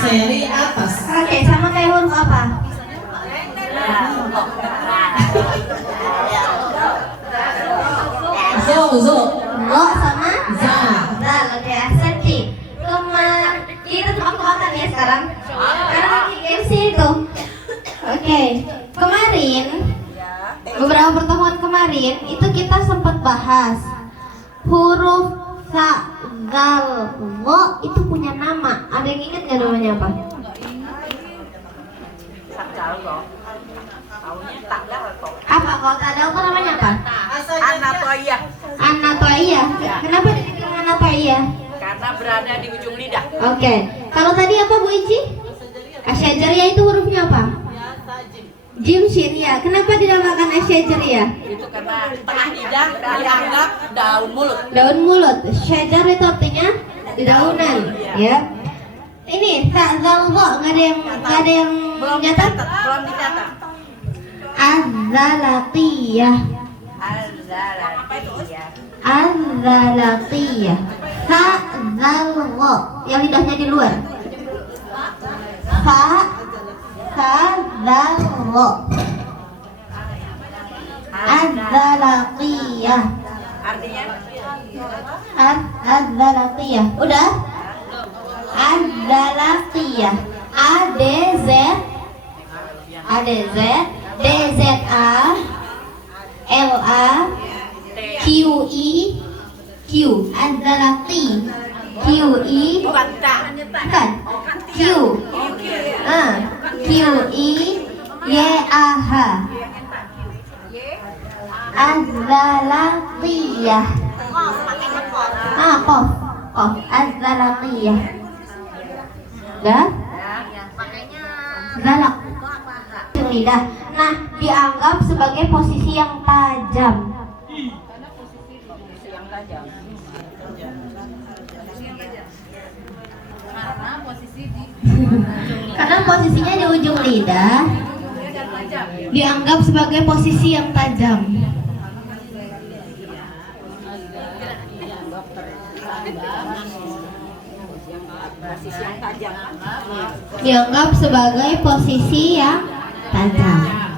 seri atas. Oke, sama kayak huruf apa? Zo, zo. Lo sama Za. Zal. Oke, Asenti. Kita tebak-tebakan ya sekarang. Karena lagi MC itu. Oke, kemarin beberapa pertemuan kemarin itu kita sempat bahas huruf sa, zal, lo itu punya nama. Ada yang ingat nggak namanya apa? Apa kalau tak ada apa namanya apa? Anatoia, Anatoia. Kenapa dibilang Anatoia? karena berada di ujung lidah. Oke. Kalau tadi apa Bu Ici? Asyajariyah itu hurufnya apa? Jim Shin ya. Kenapa dinamakan Asyajariyah? Itu karena tengah lidah dianggap daun mulut. Daun mulut. Syajar itu artinya dedaunan, ya. Ini tak zalgo, nggak ada yang Belum nyatat. dicatat, belum dicatat. Az-zalatiyah. Azzalatiyah. Az-zalatiyah. Fa zalgo, yang lidahnya di luar. Fa zalgo. Az-zalatiyah. Artinya Az-zalatiyah. Udah? Az-zalatiyah. A-D-Z D-Z-A L-A-Q-I Q. Az-zalati. Q-I. bukan tak. Bukan. Q. Q-I-Y-A-H. Az-zalatiyah. Qaf. Qaf. Az-zalatiyah. Dah? Zalak. Ujung lidah. Nah, dianggap sebagai posisi yang tajam. Karena posisinya di ujung lidah, dianggap sebagai posisi yang tajam. Dianggap sebagai posisi yang tajam.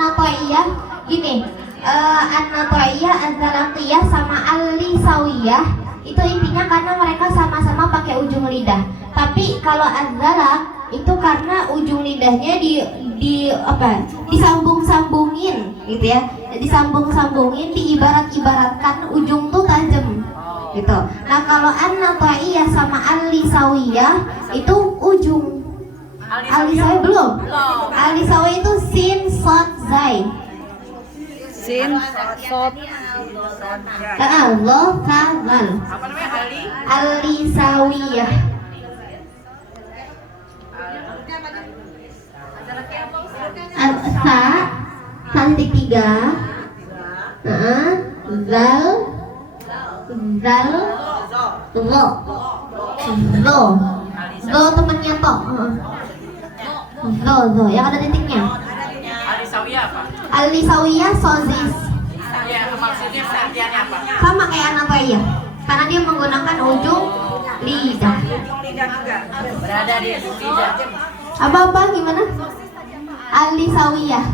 Anatoiyah gini, Anatoiyah, Az-zalatiyah sama Al-lisawiyah itu intinya karena mereka sama-sama pakai ujung lidah. Tapi kalau Az-zalak itu karena ujung lidahnya disambung-sambungin gitu ya. Disambung-sambungin, diibarat-ibaratkan ujung tuh tajam gitu. Nah, kalau An-nataiyah sama Al-lisawiyah itu ujung. Al-lisawiyah belum? Al-lisawiyah itu sin, sod, zai. Sin, sot, Lo, ka, zal. apa namanya Ali? Al-lisawiyah. Sa, titik tiga. Zal, zal, lo, lo temennya to. Zo, yang ada titiknya. Alisawiyah apa? Al-lisawiyah sozis. Ya, maksudnya artiannya apa? Sama kayak Anatoiyah, karena dia menggunakan ujung lidah. Berada di ujung lidah. Apa gimana? Al-lisawiyah.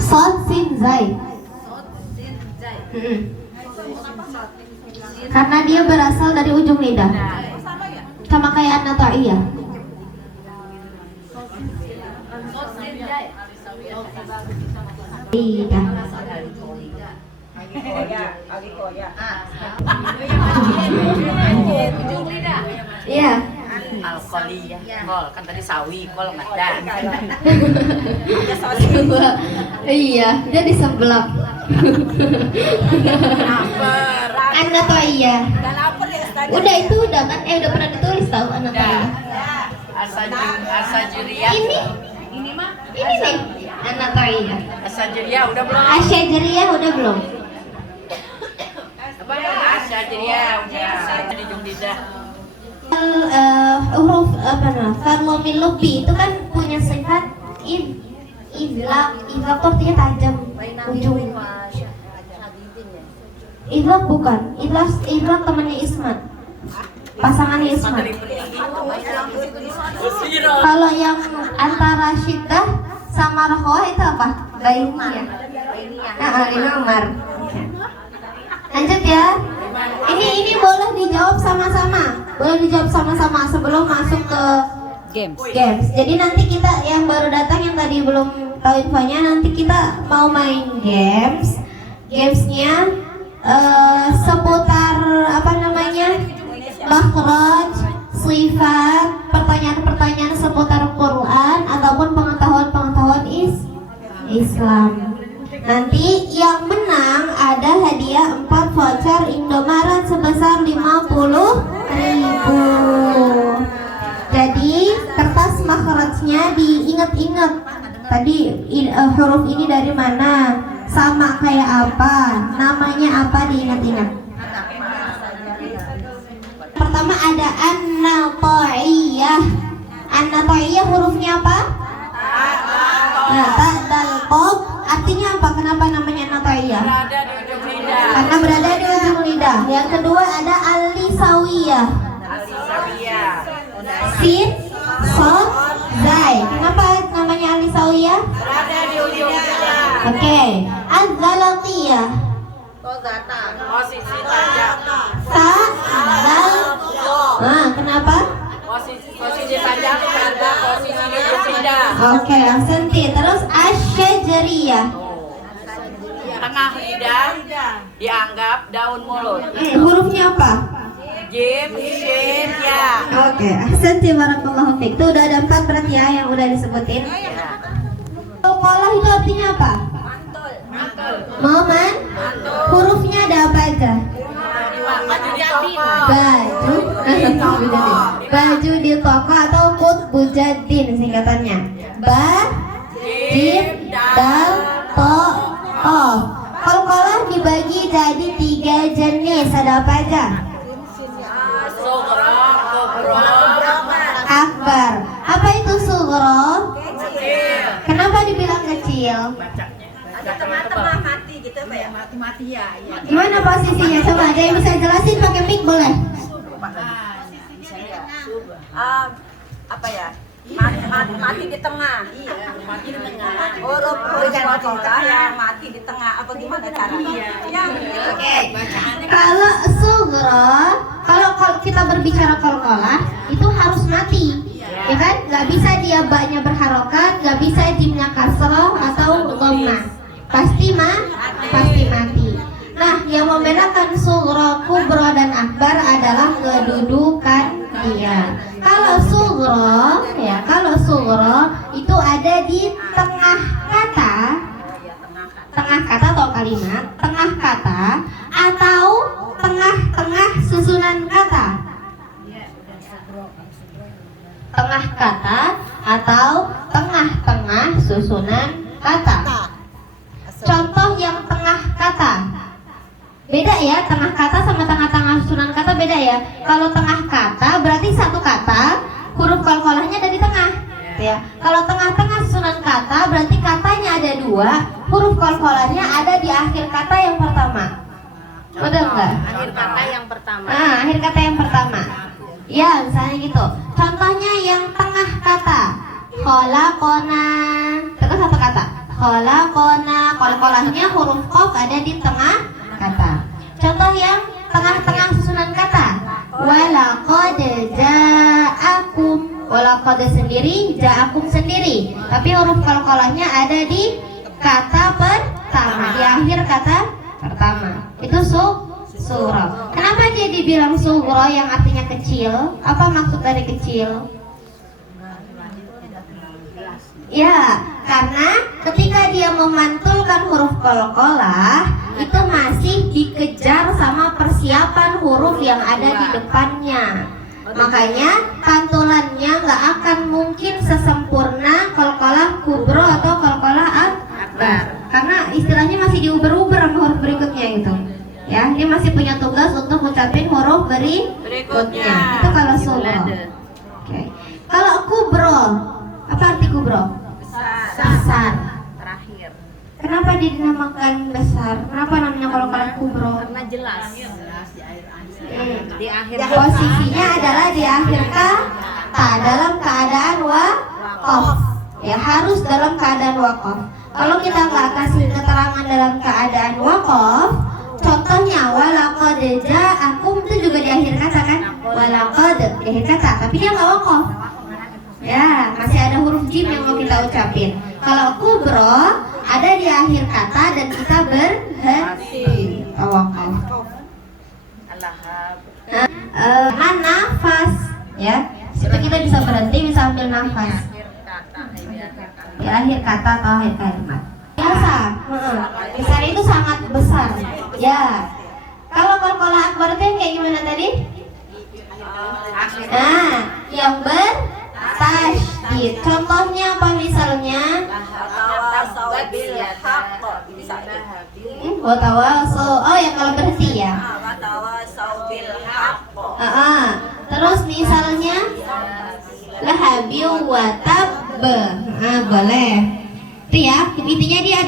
Sod sin zai. Karena dia berasal dari ujung lidah. Sama kayak Anatoiyah. Lidah. Iya. Al-qaliyah. Kol, kan tadi sawi, kol nggak ada. Iya, dia disebelak. Anatoiyah. Udah itu udah kan? Udah pernah ditulis tahu Anatoiyah. Asajiriyah. Ini nih Anatoiyah. Asajiriyah udah belum? Asyajariyah udah belum? Apa ya? Asajiriyah udah di ujung lidah. Huruf apa namanya? Farlomil lubi itu kan punya sifat idlak. Idlak itu artinya tajam ujung. Idlak bukan. Idlak temannya ismat. pasangan isma. Kalau yang antara syiddah sama rohwah itu apa? Bainiyah. Nah, 5 Umar. Lanjut ya. Ini boleh dijawab sama-sama. Boleh dijawab sama-sama sebelum masuk ke games. Jadi nanti kita yang baru datang yang tadi belum tahu infonya, nanti kita mau main games. Gamesnya seputar apa namanya? Makhraj, sifat, pertanyaan-pertanyaan seputar Quran ataupun pengetahuan-pengetahuan Islam. Nanti yang menang ada hadiah 4 voucher Indomaret sebesar 50.000. Jadi kertas makhrajnya diingat-ingat. Tadi huruf ini dari mana? Sama kayak apa? Namanya apa? Diingat-ingat. Pertama ada an-nata'iyah. An-nata'iyah hurufnya apa? Nah, ta, dal, qaf. Artinya apa? Kenapa namanya an-nata'iyah? Berada di ujung lidah. Karena berada di ujung lidah. Yang kedua ada al-lisawiyah. Sin, sod, zai. Kenapa namanya al-lisawiyah? Berada di ujung lidah. Oke. Az-zalatiyah. Posisi tajam. Ta, dal. Nah, kenapa? Posisi tajam pada posisi di ujung lidah. Oke, senti. Terus asy-syajariyah. Tengah lidah dianggap daun mulut. Hurufnya apa? Jim, shin, ya. Oke, ahsanti barakallahu fiik. Itu udah ada 4 berarti ya yang udah disebutin. Qalqalah itu artinya apa? Momen. Hurufnya ada apa aja? Baju di toko atau Qutbujaddin singkatannya. Ba, jim, dal, to, qaf. Qalqalah dibagi jadi 3 jenis. Ada apa aja? Sughra, kubra, Akbar. Apa itu sughra? kecil. Kenapa dibilang kecil? Ada teman-teman mati gitu apa ya? Mati-mati ya. Gimana posisinya? Coba ada yang bisa jelasin pakai mic boleh? Apa ya? Mati di tengah. Iya, mati di tengah. Huruf qalqalah yang mati di tengah. Apa gimana caranya? Yang Oke. Kalau sughra, kalau kita berbicara qalqalah itu harus mati. Ya kan? Gak bisa dia ba-nya berharokat, gak bisa jimnya kasroh atau dhammah. Pasti mati. Nah, yang membedakan sughra, kubra dan akbar adalah kedudukan dia. Kalau sughra itu ada di tengah kata atau kalimat, tengah kata atau tengah-tengah susunan kata. Tengah kata atau tengah-tengah susunan kata. Contoh yang tengah kata. Beda ya, tengah kata sama tengah-tengah susunan kata beda ya. Kalau tengah kata berarti satu kata, huruf qalqalahnya ada di tengah. Ya. Kalau tengah-tengah susunan kata berarti katanya ada 2, huruf qalqalahnya ada di akhir kata yang pertama. Udah enggak? Akhir kata yang pertama. Nah, akhir kata yang pertama. Ya, misalnya gitu. Contohnya yang tengah kata. Khalaqona. Terus satu kata. Khalaqona. Qalqalahnya huruf qaf ada di tengah kata. Contoh yang tengah-tengah susunan kata. Walaqad ja'akum. Walaqad sendiri, ja'akum sendiri. Tapi huruf qalqalahnya ada di kata pertama, di akhir kata pertama. Itu sughra. Kenapa dia dibilang sughra yang artinya kecil? Apa maksud dari kecil? Ya, karena ketika dia memantulkan huruf qalqalah itu masih dikejar sama persiapan huruf yang ada di depannya. Makanya pantulannya nggak akan mungkin sesempurna qalqalah kubra atau qalqalah akbar. Karena istilahnya masih diuber-uber sama huruf berikutnya gitu. Ya, dia masih punya tugas untuk ngucapin huruf berikutnya. Itu kalau sughra. Oke. Kalau kubra, apa arti kubra? Besar. Terakhir. Kenapa dia dinamakan besar? Kenapa namanya qalqalah kubra? Karena jelas. Di akhir Posisinya adalah di akhir kata dalam keadaan waqaf. Ya, harus dalam keadaan waqaf. Kalau kita nggak kasih keterangan dalam keadaan waqaf, contohnya walaqad ja'akum itu juga di akhir kata kan? Walaqad di akhir kata, tapi dia nggak waqaf. Ya, masih ada huruf jim yang mau kita ucapin. Kalau kubro ada di akhir kata dan kita berhenti. Waqaf. Nafas, ya. Situ kita bisa berhenti, bisa ambil nafas. Di akhir kata atau akhir kalimat. Biasa. Besar itu sangat besar. Ya. Kalau qalqalah akbar itu kayak gimana tadi? Nah, yang bertasydid. Contohnya apa misalnya? Watawasau. Oh ya, kalau berhenti ya. Terus misalnya lahabi watab. Boleh. Itu ya, intinya dia ada